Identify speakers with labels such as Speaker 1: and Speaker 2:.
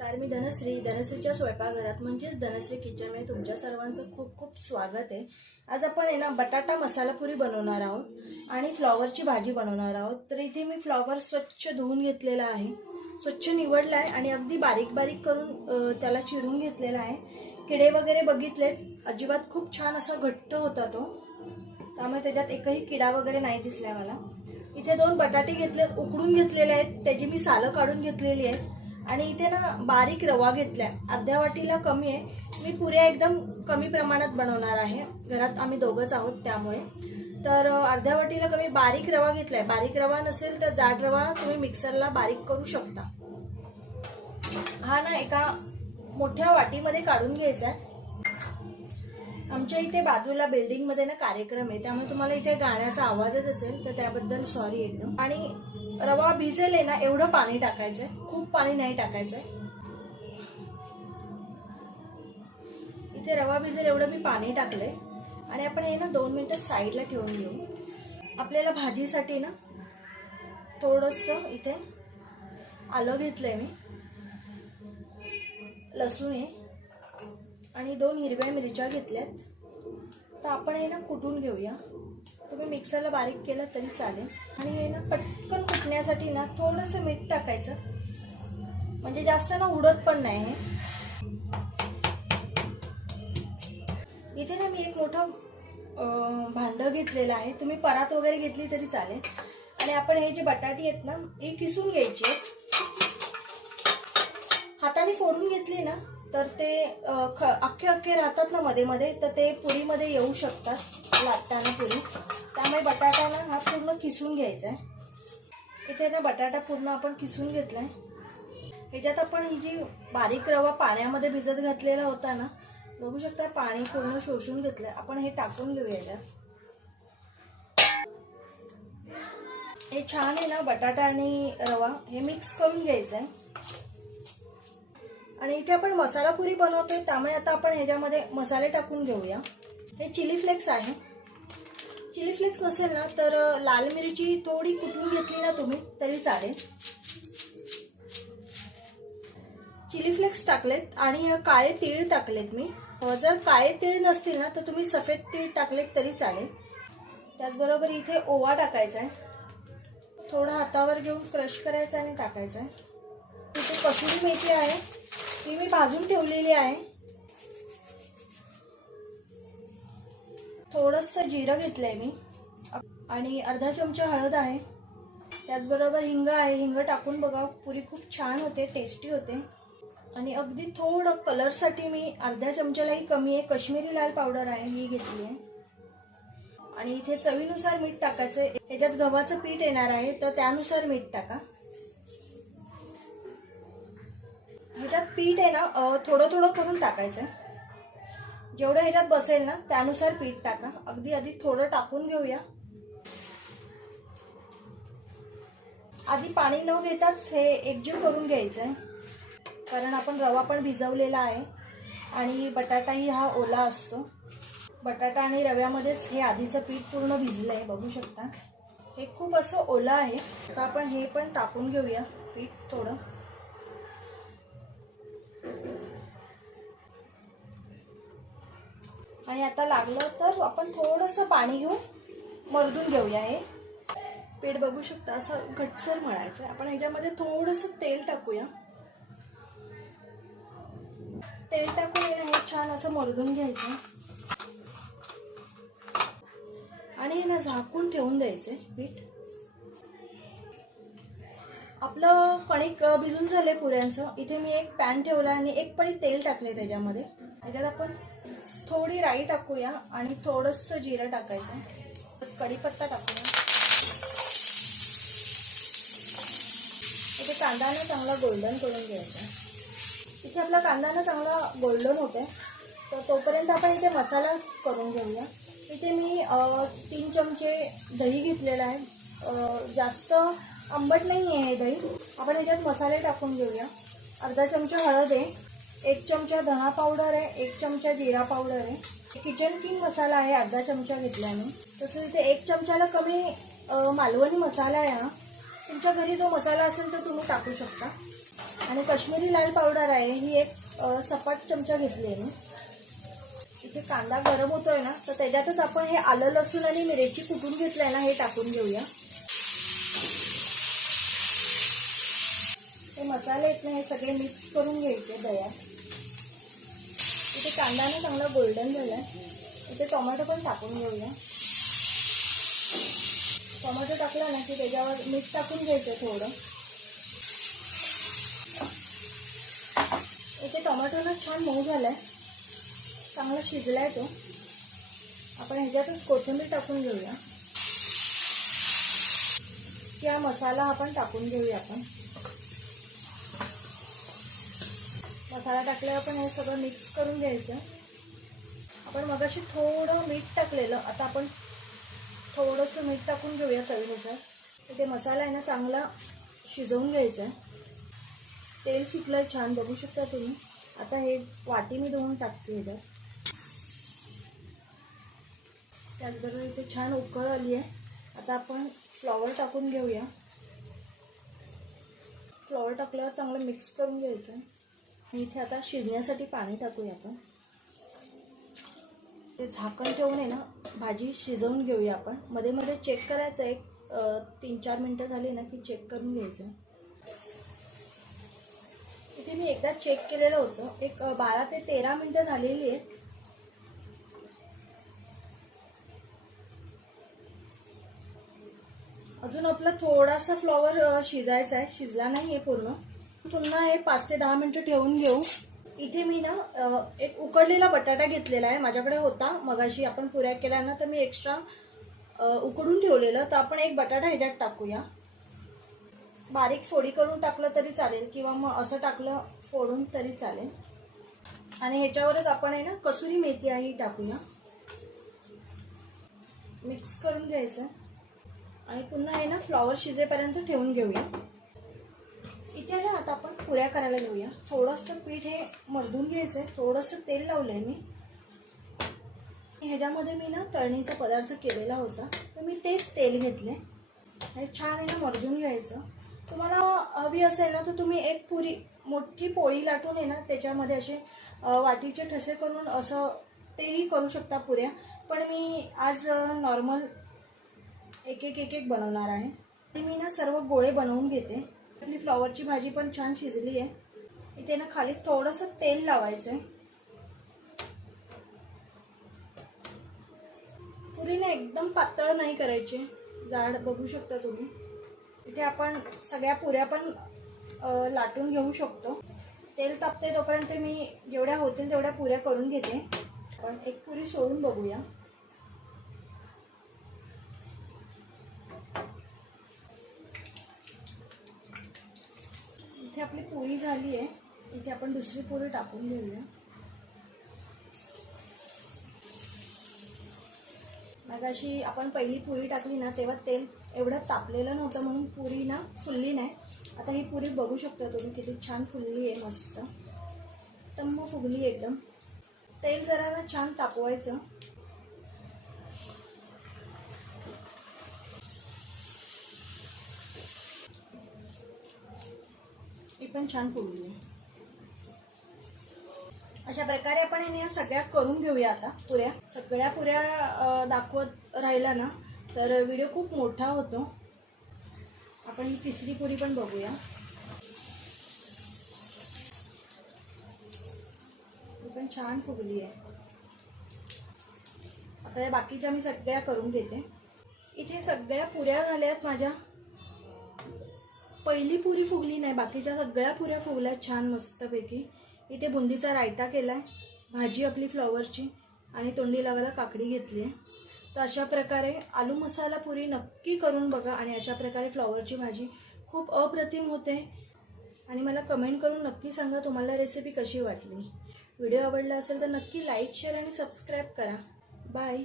Speaker 1: नमस्कार मी धनश्री. धनश्रीच्या स्वयंपाकघरात म्हणजेच धनश्री किचनमध्ये तुमच्या सर्वांचं खूप खूप स्वागत आहे. आज आपण आहे ना बटाटा मसाला पुरी बनवणार आहोत आणि फ्लॉवरची भाजी बनवणार आहोत. तर इथे मी फ्लॉवर स्वच्छ धुवून घेतलेला आहे. स्वच्छ निवडला आहे आणि अगदी बारीक बारीक करून त्याला चिरून घेतलेला आहे. किडे वगैरे बघितलेत. अजिबात खूप छान असा घट्ट होता तो. त्यामुळे त्याच्यात एकही किडा वगैरे नाही दिसला मला. इथे दोन बटाटे घेतले उकडून घेतलेले आहेत. त्याची मी सालं काढून घेतलेली आहेत. आणि इथे ना बारीक रवा घेतलाय. अर्ध्या वाटीला कमी आहे. मी पुऱ्या एकदम कमी प्रमाणात बनवणार आहे. घरात आम्ही दोघंच आहोत त्यामुळे. तर अर्ध्या वाटीला कमी बारीक रवा घेतलाय. बारीक रवा नसेल तर जाड रवा तुम्ही मिक्सरला बारीक करू शकता. हा ना एका मोठ्या वाटीमध्ये काढून घ्यायचा आहे आमच्या इथे बाजूला बिल्डिंगमध्ये ना कार्यक्रम आहे त्यामुळे तुम्हाला इथे गाण्याचा आवाजच असेल तर त्याबद्दल सॉरी एकदम. आणि रवा भिजेल आहे ना एवढं पाणी टाकायचंय खूप पाणी नाही टाकायचंय. इथे रवा भिजेल एवढं मी पाणी टाकलंय. आणि आपण हे ना दोन मिनिटं साईडला ठेवून घेऊ. आपल्याला भाजीसाठी ना थोडस इथे आलं घेतलंय मी. लसूण आहे. आणि दोन हिरव्या मिरच्या घेतल्यात. तर आपण हे ना कुटून घेऊया? तुम्ही मिक्सरला बारीक केलं तरी चालेल. आणि हे ना पटकन कुटण्यासाठी ना थोडंसं मीठ टाकायचं. म्हणजे जास्त ना उडत पण नाही हे. इथे ना मी एक मोठं भांडं घेतलेलं आहे. तुम्ही परात वगैरे घेतली तरी चालेल. आणि आपण हे जे बटाटी आहेत ना हे किसून घ्यायची आहेत. हाताने फोडून घेतली ना तर ते ख- अख्खे अख्खे राहतात ना मध्ये मध्ये तर ते पुरीमध्ये येऊ शकतात लाटताना पुरी. त्यामुळे बटाटा ना हा पूर्ण किसून घ्यायचा आहे इथे ना बटाटा पूर्ण आपण किसून घेतला आहे ह्याच्यात आपण ही जी बारीक रवा पाण्यामध्ये भिजत घातलेला होता ना बघू शकता पाणी पूर्ण शोषून घेतलंय. आपण हे टाकून घेऊया हे छान आहे ना बटाटा आणि रवा हे मिक्स करून घ्यायचं आहे आणि इथे आपण मसाला पुरी बनवतोय त्यामुळे आता आपण ह्याच्यामध्ये मसाले टाकून घेऊया. हे चिली फ्लेक्स आहे. चिली फ्लेक्स नसेल ना तर लाल मिरची थोडी कुटून घेतली ना तुम्ही तरी चालेल. चिली फ्लेक्स टाकलेत आणि काळे तीळ टाकलेत मी. जर काळे तीळ नसतील ना तर तुम्ही सफेद तीळ टाकलेत तरी चालेल. त्याचबरोबर इथे ओवा टाकायचा आहे थोडा हातावर घेऊन क्रश करायचा आणि टाकायचा आहे इथे कसुरी मेथी आहे. ती मी भाजून ठेवलेली आहे. थोडंसं जिरं घेतलंय मी. आणि अर्धा चमचा हळद आहे. त्याचबरोबर हिंग आहे. हिंग टाकून बघा पुरी खूप छान होते टेस्टी होते. आणि अगदी थोडं कलरसाठी मी अर्ध्या चमच्यालाही कमी आहे. कश्मीरी लाल पावडर आहे ही घेतली आहे. आणि इथे चवीनुसार मीठ टाकायचं याच्यात गव्हाचं पीठ येणार आहे तर त्यानुसार मीठ टाका. ह्याच्यात पीठ आहे ना थोडं थोडं करून टाकायचं. जेवढं ह्याच्यात बसेल ना त्यानुसार पीठ टाका. अगदी आधी थोडं टाकून घेऊया. आधी पाणी न घेताच हे एकजीव करून घ्यायचं आहे कारण आपण रवा पण भिजवलेला आहे. आणि बटाटाही हा ओला असतो. बटाटा आणि रव्यामध्येच हे आधीचं पीठ पूर्ण भिजलं आहे बघू शकता. हे खूप असं ओलं आहे. आता आपण हे पण टाकून घेऊया पीठ थोडं. आणि आता लागलं तर आपण थोडंसं पाणी घेऊन मरदून घेऊया हे. पीठ बघू शकता असं घटसर मळायचं आपण ह्याच्यामध्ये थोडंसं तेल टाकूया. तेल टाकून हे छान असं मरदून घ्यायचं. आणि हे ना झाकून ठेवून द्यायचे पीठ. आपलं कणिक भिजून झालंय पुऱ्यांचं. इथे मी एक पॅन ठेवला आणि एक पडी तेल टाकले त्याच्यामध्ये. त्याच्यात आपण थोडी राई टाकूया आणि थोडंसं जिरं टाकायचं. कढीपत्ता टाकूया. इथे कांदाने चांगला गोल्डन करून घ्यायचा. इथे आपला कांदाने चांगला गोल्डन होते तर तोपर्यंत आपण इथे मसाला करून घेऊया. इथे मी तीन चमचे दही घेतलेला आहे. जास्त आंबट नाही आहे हे दही. आपण याच्यात मसाले टाकून घेऊया. अर्धा चमचा हळद आहे. एक चमचा धना पावडर आहे एक चमचा जिरा पावडर आहे. किचन किंग मसाला आहे अर्धा चमचा घेतला मी तसं इथे एक चमचाला कमी मालवणी मसाला आहे हा. तुमच्या घरी जो मसाला असेल तर तुम्ही टाकू शकता. आणि कश्मीरी लाल पावडर आहे ही एक सपाट चमचा घेतली आहे मी इथे कांदा गरम होतोय ना तर त्याच्यातच आपण हे आलं लसूण आणि मिरची कुटून घेतलंय ना हे टाकून घेऊया. हे मसाले आहेत ना हे सगळे मिक्स करून घ्यायचे दया इथे कांदा ना चांगला गोल्डन झाला इथे टोमॅटो पण टाकून घेऊया. टोमॅटो टाकला ना की त्याच्यावर मीठ टाकून घ्यायचं थोडं. इथे टोमॅटो ना छान मऊ झालाय. चांगला शिजलाय तो. आपण ह्याच्यातच कोथिंबीर टाकून घेऊया. या मसाला आपण टाकून घेऊया आपण. मसाला टाकल्यावर आपण हे सगळं मिक्स करून घ्यायचं. आपण मगाशी थोडं मीठ टाकलेलं आता आपण थोडंसं मीठ टाकून घेऊया चवीनुसार. तर ते मसाला आहे ना चांगला शिजवून घ्यायचा आहे. तेल सुटलंय छान बघू शकता तुम्ही. आता हे वाटी मी धुवून टाकते ह्याच्यात त्याचबरोबर इथे छान उकळ आली आहे. आता आपण फ्लॉवर टाकून घेऊया. फ्लॉवर टाकल्यावर चांगलं मिक्स करून घ्यायचं इथे आता शिजण्यासाठी पाणी टाकूया आपण. ते झाकण ठेवून आहे ना भाजी शिजवून घेऊया आपण. मध्ये मध्ये चेक करायचं एक तीन चार मिनटं झाली ना की चेक करून घ्यायचं इथे मी एकदा चेक केलेलं होतं. एक बारा ते तेरा मिनटं झालेली आहेत. अजून आपला थोडासा फ्लॉवर शिजायचा आहे. शिजला नाही आहे पूर्ण. पुन्हा हे पाच ते दहा मिनटं ठेवून घेऊ. इथे मी ना एक उकडलेला बटाटा घेतलेला आहे. माझ्याकडे होता. मगाशी आपण पुऱ्या केल्या ना तर मी एक्स्ट्रा उकडून ठेवलेलं. तर आपण एक बटाटा ह्याच्यात टाकूया. बारीक फोडी करून टाकलं तरी चालेल किंवा मग असं टाकलं फोडून तरी चालेल. आणि ह्याच्यावरच आपण आहे ना कसुरी मेथी आहे ही टाकूया. मिक्स करून घ्यायचं. आणि पुन्हा आहे ना फ्लॉवर शिजेपर्यंत ठेवून घेऊया. पुऱ्या करायला घेऊया. थोडंसं पीठ हे मर्दून घ्यायचं आहे थोडंसं तेल लावलं आहे मी. ह्याच्यामध्ये मी ना तळणीचा पदार्थ केलेला होता. तर मी तेच तेल घेतले आणि छान आहे ना मरजून घ्यायचं. तुम्हाला हवी असेल ना तर तुम्ही एक पुरी मोठी पोळी लाटून आहे ना त्याच्यामध्ये असे वाटीचे ठसे करून असं तेही करू शकता पुऱ्या. पण मी आज नॉर्मल एक एक एक एक बनवणार आहे. ते मी ना सर्व गोळे बनवून घेते. मी फ्लॉवरची भाजी पण छान शिजली आहे. इथे ना खाली थोडंसं तेल लावायचं आहे पुरी ना एकदम पातळ नाही करायची. जाड बघू शकता तुम्ही. इथे आपण सगळ्या पुऱ्या पण लाटून घेऊ शकतो. तेल तापते तोपर्यंत मी जेवढ्या होतील तेवढ्या पुऱ्या करून घेते. पण एक पुरी सोडून बघूया इथे आपली पोळी झाली आहे. इथे आपण दुसरी पोळी टाकून घेऊया मग अशी आपण पहिली पुरी टाकली ना तेव्हा तेल एवढं तापलेलं नव्हतं म्हणून पुरी ना फुलली नाही. आता ही पुरी बघू शकता तुम्ही किती छान फुलली आहे मस्त. टम्म फुगली एकदम. तेल जरा ना छान तापवायचं. पण छान फुगली आहे अशा प्रकारे आपण हे सगळ्या करून घेऊया आता पुऱ्या. सगळ्या पुऱ्या दाखवत राहिला ना तर व्हिडिओ खूप मोठा होतो. आपण ही तिसरी पुरी पण बघूया. ही पण छान फुगली आहे. आता या बाकीच्या मी सगळ्या करून घेते. इथे सगळ्या पुऱ्या झाल्या आहेत माझ्या. पहिली पुरी फुगली नाही बाकीच्या सगळ्या पुऱ्या फुगल्या छान मस्तपैकी. इथे बुंदीचा रायता केला आहे भाजी आपली फ्लॉवरची आणि तोंडी लावायला काकडी घेतली आहे तर अशा प्रकारे आलू मसाला पुरी नक्की करून बघा आणि अशा प्रकारे फ्लॉवरची भाजी खूप अप्रतिम होते. आणि मला कमेंट करून नक्की सांगा तुम्हाला रेसिपी कशी वाटली. व्हिडिओ आवडला असेल तर नक्की लाईक शेअर आणि सबस्क्राईब करा. बाय